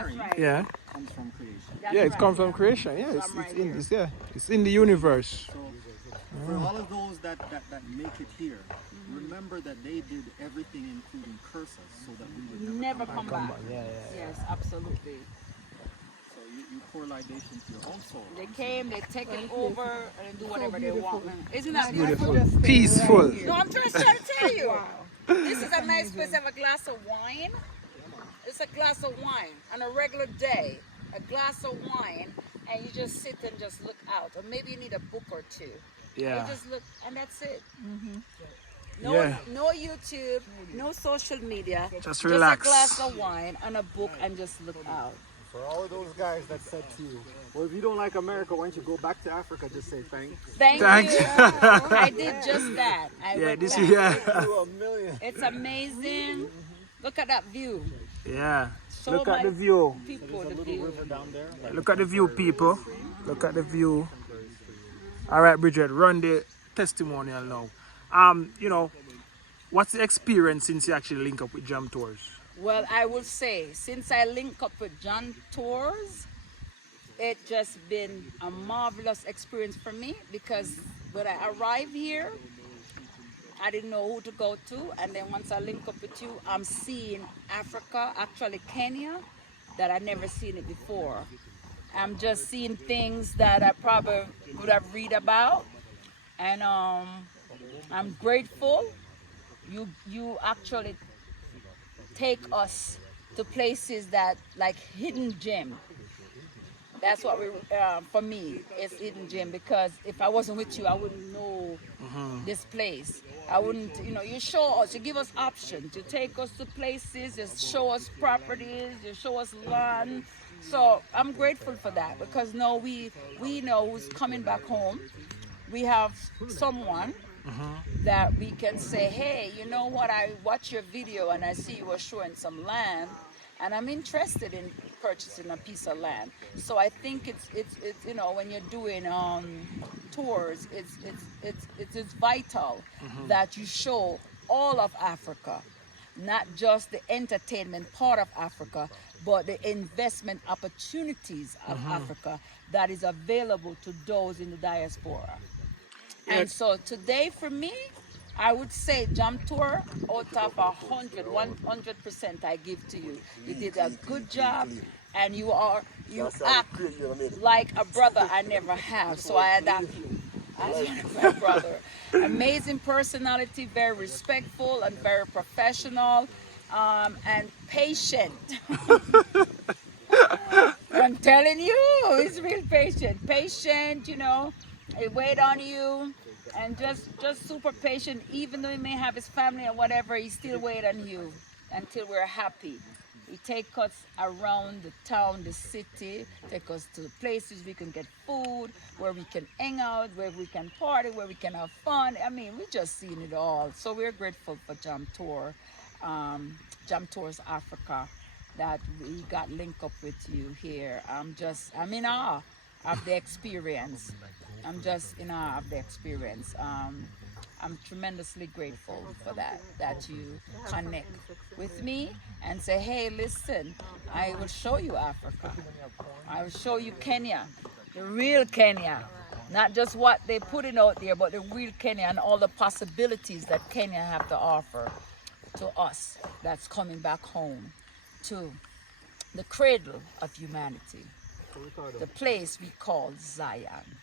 wearing Yeah. comes from creation. Yeah, it's come from creation. Yeah, it's in the universe. So for all of those that make it here, remember that they did everything including curses so that we would Never come back. Yeah. Yes, absolutely. So you pour libation to your own soul. They came, they take it over, and do whatever they want. Isn't that Beautiful. beautiful? Peaceful. No, I'm just trying to tell you. This is a nice place to have a glass of wine. It's a glass of wine on a regular day. A glass of wine, and you just sit and just look out. Or maybe you need a book or two. Yeah. You just look, and that's it. Yeah. No YouTube, no social media. Just relax. Just a glass of wine and a book and just look out. For all of those guys that said to you, well, if you don't like America, why don't you go back to Africa? Just say thanks. Thanks. You. I did just that. I went This back. yeah. You a million. It's amazing. Look at that view. Yeah. Show Look at my the view. people the Little view. river down there. Like, Look at the view, people. Look at the view. All right, Bridget, run the testimonial now. You know, what's the experience since you actually link up with Jam Tours? Well, I will say, since I link up with John Tours, it just been a marvelous experience for me because when I arrived here, I didn't know who to go to, and then once I link up with you, I'm seeing Africa, actually Kenya, that I've never seen it before. I'm just seeing things that I probably would have read about, and I'm grateful. You actually take us to places that like hidden gem. That's what we, for me, it's hidden gem because if I wasn't with you, I wouldn't know this place. I wouldn't, you show us, you give us options. You take us to places, you show us properties, you show us land. So I'm grateful for that because now we know who's coming back home. We have someone that we can say, hey, you know what, I watched your video and I see you were showing some land and I'm interested in purchasing a piece of land. So I think it's when you're doing tours, it's vital that you show all of Africa, not just the entertainment part of Africa, but the investment opportunities of Africa that is available to those in the diaspora. And so today for me, I would say Jam Tour, out of 100% I give to you. You did a good job and you act like a brother I never have, so I adapt you as my brother. Amazing personality, very respectful and very professional, and patient. I'm telling you, he's real patient. Patient, he wait on you and just super patient. Even though he may have his family or whatever, he still wait on you until we're happy. He take us around the town, the city, take us to the places we can get food, where we can hang out, where we can party, where we can have fun. I mean, we just seen it all. So we're grateful for Jam Tour, Jam Tours Africa, that we got linked up with you here. I'm in awe of the experience. I'm just in awe of the experience. I'm tremendously grateful for that you connect with me and say, hey, listen, I will show you Africa. I will show you Kenya, the real Kenya. Not just what they're putting out there, but the real Kenya and all the possibilities that Kenya have to offer to us that's coming back home to the cradle of humanity, the place we call Zion.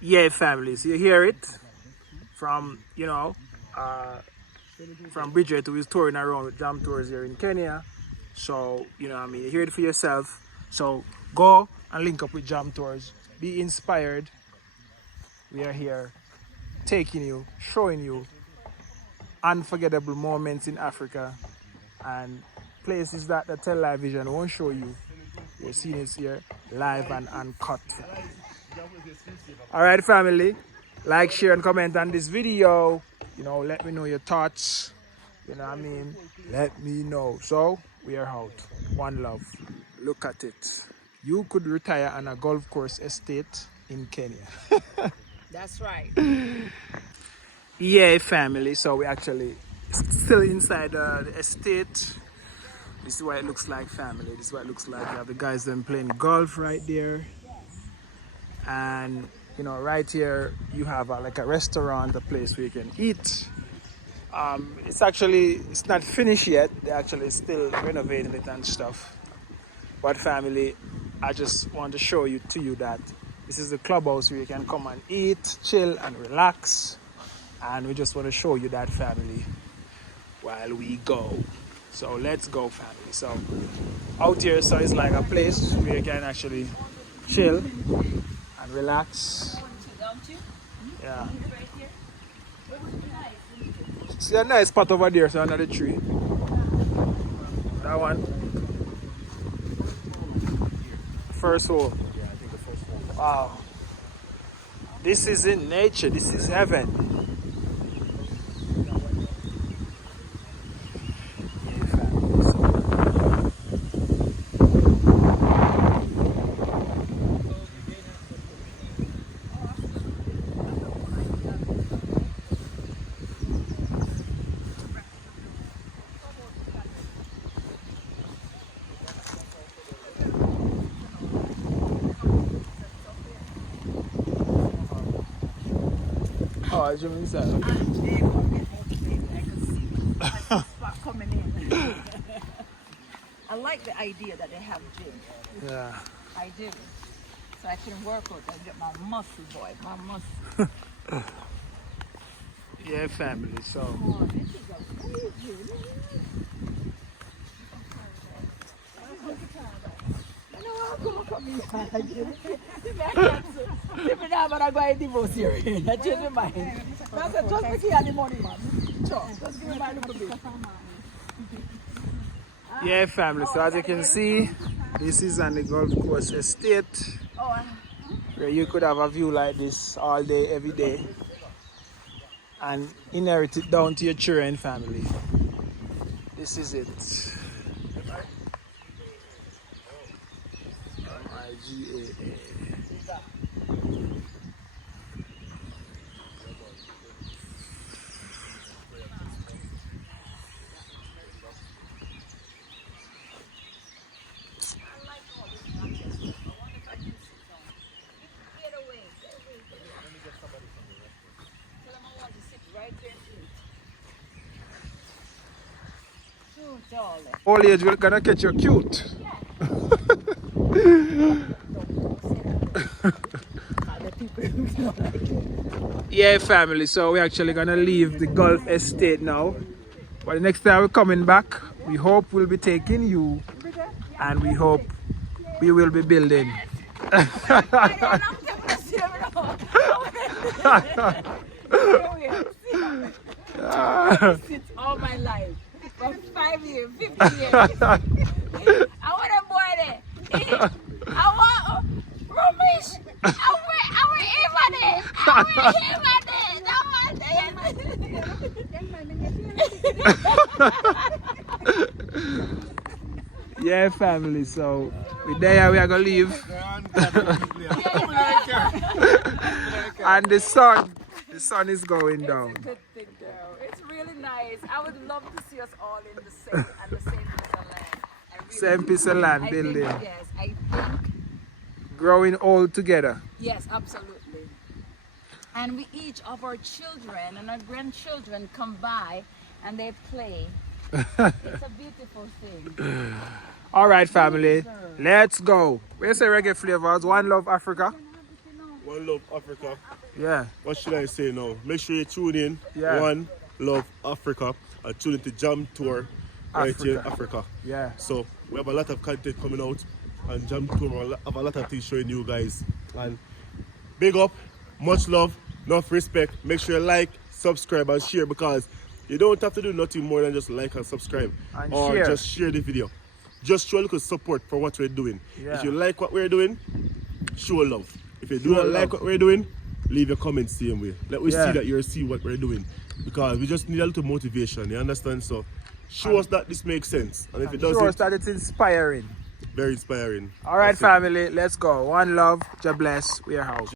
Yeah, families, you hear it from, from Bridget, who is touring around with Jam Tours here in Kenya. So, you hear it for yourself. So go and link up with Jam Tours. Be inspired. We are here taking you, showing you unforgettable moments in Africa and places that the television won't show you. You're seeing it here live and uncut. Alright, family, like, share and comment on this video. Let me know your thoughts. Let me know. So we are out. One love. Look at it. You could retire on a golf course estate in Kenya. That's right. Yeah, family. So we actually still inside the estate. This is what it looks like, family. This is what it looks like. You have the guys them playing golf right there. And you know, right here you have like a restaurant, a place where you can eat. It's not finished yet. They're actually still renovating it and stuff. But family, I just want to show you that this is the clubhouse where you can come and eat, chill and relax. And we just want to show you that, family, while we go. So let's go, family. So out here, so it's like a place where you can actually chill and relax. Yeah. See a nice spot over there, so another tree. That one. First hole. Yeah, I think the first one. Wow. This is in nature. This is heaven. Oh, I Jimmy said. I like the idea that they have gym. Yeah. I do. So I can work out and get my muscle, boy. My muscle. Yeah, family. So. Oh, this is a great gym. Come here. But I go a divorce here. I change my mind. I said, just make it the money, man. Sure. Just give me my little bit. Yeah, family. So as you can see, this is on the golf course estate, where you could have a view like this all day, every day, and inherit it down to your children, family. This is it. IGAA. Old age will gonna catch you cute. Yeah, family. So we're actually gonna leave the golf estate now. But the next time we're coming back, we hope we'll be taking you, and we hope we will be building. Since all my life. For 5 years, 50 years. I want a boy there. I want rubbish. I want him there. I want him there. Yeah, family. So we there, we are gonna leave. And the sun is going down. It's a good thing, though. It's really nice. I would love to see us all in the same piece of land. Same piece of land building. Yes, I think. Growing old together. Yes, absolutely. And we each of our children and our grandchildren come by and they play. It's a beautiful thing. All right, family. Let's go. Where's the reggae flavors? One Love Africa. One Love Africa. Yeah. What should I say now? Make sure you tune in. Yeah. One Love Africa. And tune into Jam Tour right here in Africa. Yeah. So we have a lot of content coming out. And Jam Tour will have a lot of things showing you guys. And big up, much love, enough respect. Make sure you like, subscribe and share, because you don't have to do nothing more than just like and subscribe. And or share. just share the video. Just show a little support for what we're doing. Yeah. If you like what we're doing, show love. If you do not like what we're doing, leave your comments the same way. Let we see that you see what we're doing. Because we just need a little motivation, you understand? So show us that this makes sense. And if it doesn't, show us that it's inspiring. very inspiring. All right, That's it. family, let's go. One love, God bless. We are out.